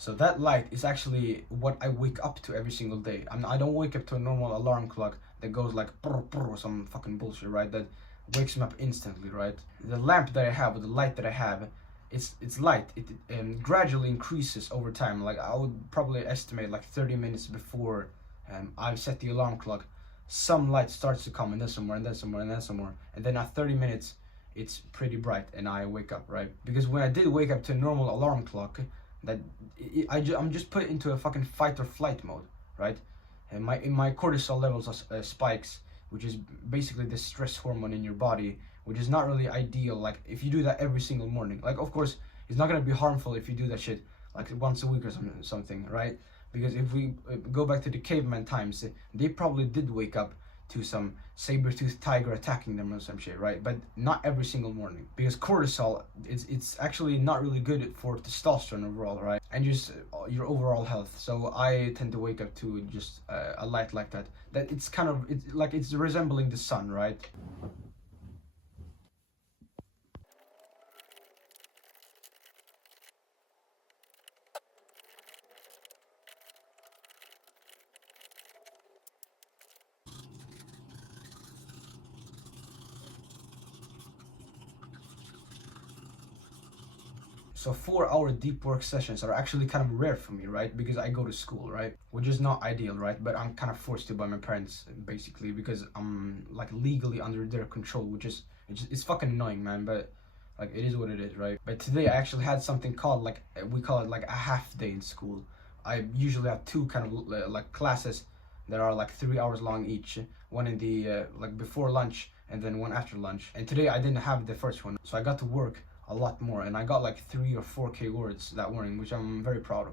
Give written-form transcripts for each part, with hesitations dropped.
So that light is actually what I wake up to every single day. I don't wake up to a normal alarm clock that goes like brr, brr, some fucking bullshit, right? That wakes me up instantly, right? The lamp that I have, or the light that I have, it's light. It gradually increases over time. Like I would probably estimate like 30 minutes before I set the alarm clock, some light starts to come, and then some more, and then some more, and then some more, and then at 30 minutes, it's pretty bright, and I wake up, right? Because when I did wake up to a normal alarm clock, that I'm just put into a fucking fight or flight mode, right? And my cortisol levels spikes, which is basically the stress hormone in your body, which is not really ideal. Like if you do that every single morning, like of course it's not gonna be harmful if you do that shit like once a week or something, right? Because if we go back to the caveman times, they probably did wake up to some saber-toothed tiger attacking them or some shit, right? But not every single morning, because cortisol, it's actually not really good for testosterone overall, right? And just your overall health. So I tend to wake up to just a light like that. That it's kind of it's resembling the sun, right? So 4 hour deep work sessions are actually kind of rare for me, right? Because I go to school, right? Which is not ideal, right? But I'm kind of forced to by my parents, basically, because I'm like legally under their control, which is it's fucking annoying, man. But like it is what it is, right? But today I actually had something called like we call it like a half day in school. I usually have two kind of like classes that are like 3 hours long each. One in the like before lunch, and then one after lunch. And today I didn't have the first one, so I got to work a lot more, and I got like 3 or 4K words that morning, which I'm very proud of.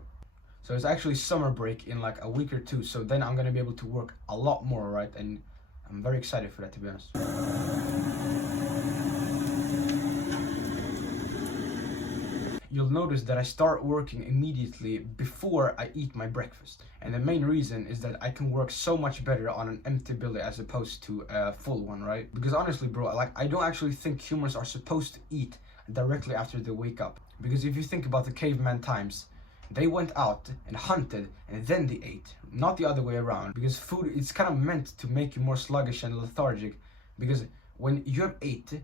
So it's actually summer break in like a week or two, so then I'm gonna be able to work a lot more, right? And I'm very excited for that, to be honest. You'll notice that I start working immediately before I eat my breakfast. And the main reason is that I can work so much better on an empty belly as opposed to a full one, right? Because honestly, bro, like I don't actually think humans are supposed to eat directly after they wake up. Because if you think about the caveman times, they went out and hunted and then they ate, not the other way around. Because food, it's kind of meant to make you more sluggish and lethargic. Because when you have ate,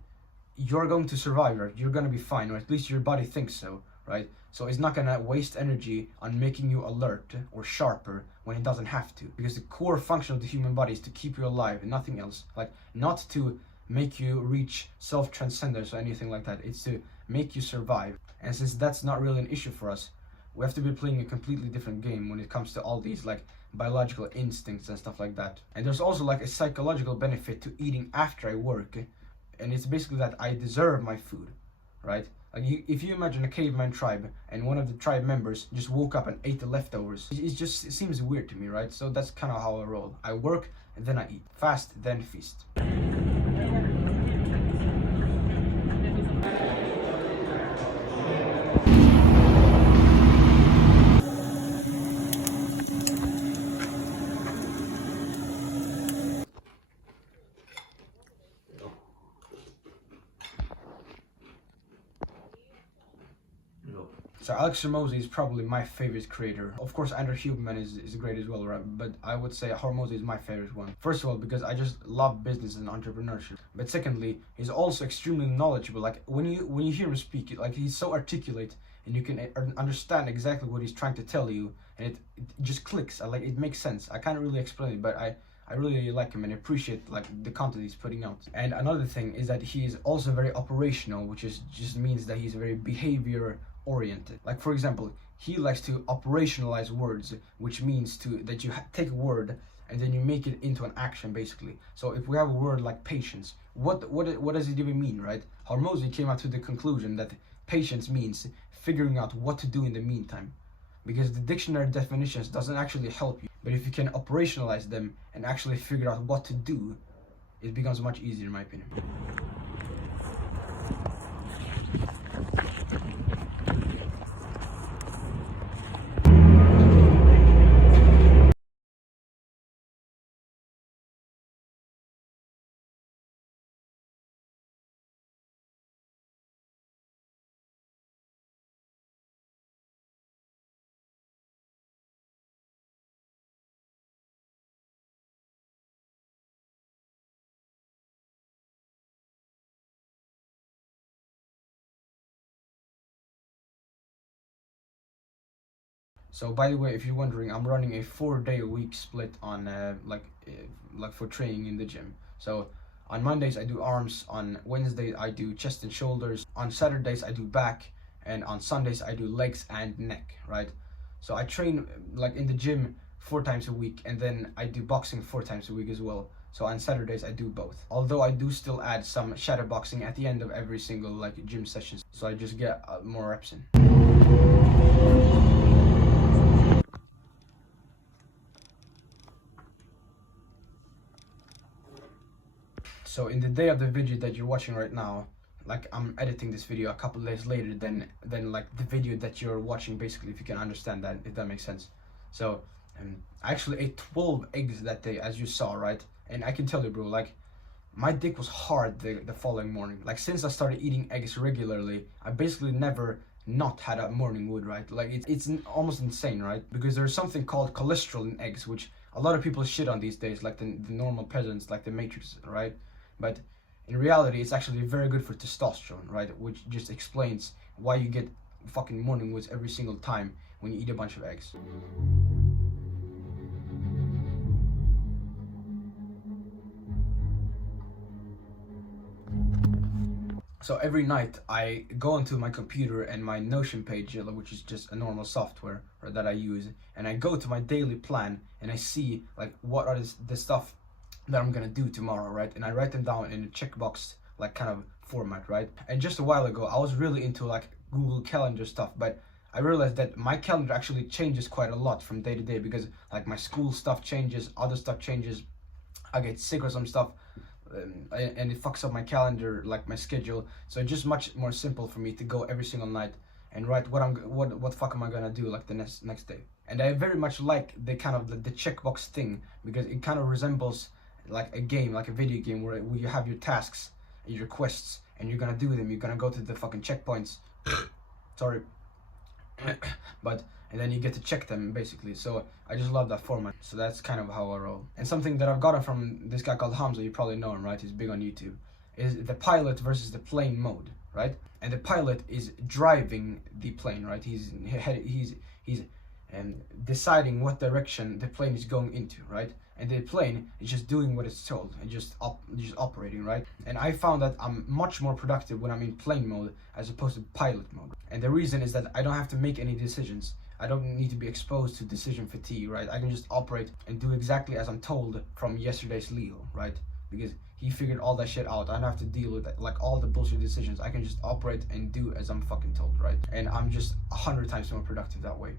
you're going to survive, right? You're gonna be fine, or at least your body thinks so, right? So it's not gonna waste energy on making you alert or sharper when it doesn't have to, because the core function of the human body is to keep you alive and nothing else. Like not to make you reach self-transcendence or anything like that. It's to make you survive. And since that's not really an issue for us, we have to be playing a completely different game when it comes to all these like biological instincts and stuff like that. And there's also like a psychological benefit to eating after I work, and it's basically that I deserve my food, right? Like if you imagine a caveman tribe and one of the tribe members just woke up and ate the leftovers, it seems weird to me, right? So that's kind of how I roll. I work and then I eat. Fast, then feast. So Alex Hormozy is probably my favorite creator. Of course, Andrew Huberman is great as well, right? But I would say Hormozy is my favorite one. First of all, because I just love business and entrepreneurship. But secondly, he's also extremely knowledgeable. Like when you hear him speak, like he's so articulate, and you can understand exactly what he's trying to tell you, and it just clicks. Like it makes sense. I can't really explain it, but I really like him and appreciate like the content he's putting out. And another thing is that he is also very operational, which is just means that he's very behavior oriented. Like for example, he likes to operationalize words, which means that you take a word and then you make it into an action, basically. So if we have a word like patience, what does it even mean, right? Hormozy came out to the conclusion that patience means figuring out what to do in the meantime, because the dictionary definitions doesn't actually help you, but if you can operationalize them and actually figure out what to do, it becomes much easier, in my opinion. So by the way, if you're wondering, I'm running a 4-day-a-week split on like for training in the gym. So on Mondays I do arms, on Wednesdays I do chest and shoulders, on Saturdays I do back, and on Sundays I do legs and neck, right? So I train like in the gym 4 times a week, and then I do boxing 4 times a week as well. So on Saturdays I do both. Although I do still add some shadow boxing at the end of every single like gym session, so I just get more reps in. So in the day of the video that you're watching right now, like I'm editing this video a couple days later than like the video that you're watching, basically, if you can understand that, if that makes sense. So I actually ate 12 eggs that day, as you saw, right? And I can tell you, bro, like my dick was hard the following morning. Like since I started eating eggs regularly, I basically never not had a morning wood, right? Like it's almost insane, right? Because there's something called cholesterol in eggs, which a lot of people shit on these days, like the normal peasants, like the Matrix, right? But in reality, it's actually very good for testosterone, right? Which just explains why you get fucking morning woods every single time when you eat a bunch of eggs. So every night I go onto my computer and my Notion page, which is just a normal software that I use, and I go to my daily plan and I see like what are the stuff that I'm gonna do tomorrow, right? And I write them down in a checkbox like kind of format, right? And just a while ago I was really into like Google Calendar stuff, but I realized that my calendar actually changes quite a lot from day to day, because like my school stuff changes, other stuff changes, I get sick or some stuff, and it fucks up my calendar, like my schedule. So it's just much more simple for me to go every single night and write what the fuck am I gonna do like the next day. And I very much like the kind of the checkbox thing, because it kind of resembles like a game, like a video game, where you have your tasks and your quests and you're gonna do them, you're gonna go to the fucking checkpoints sorry but and then you get to check them, basically. So I just love that format. So that's kind of how I roll. And something that I've gotten from this guy called Hamza, you probably know him, right? He's big on YouTube, is the pilot versus the plane mode, right? And the pilot is driving the plane, right? He's deciding what direction the plane is going into, right? And the plane is just doing what it's told and just operating, right? And I found that I'm much more productive when I'm in plane mode as opposed to pilot mode. And the reason is that I don't have to make any decisions. I don't need to be exposed to decision fatigue, right? I can just operate and do exactly as I'm told from yesterday's Leo, right? Because he figured all that shit out. I don't have to deal with like all the bullshit decisions. I can just operate and do as I'm fucking told, right? And I'm just 100 times more productive that way.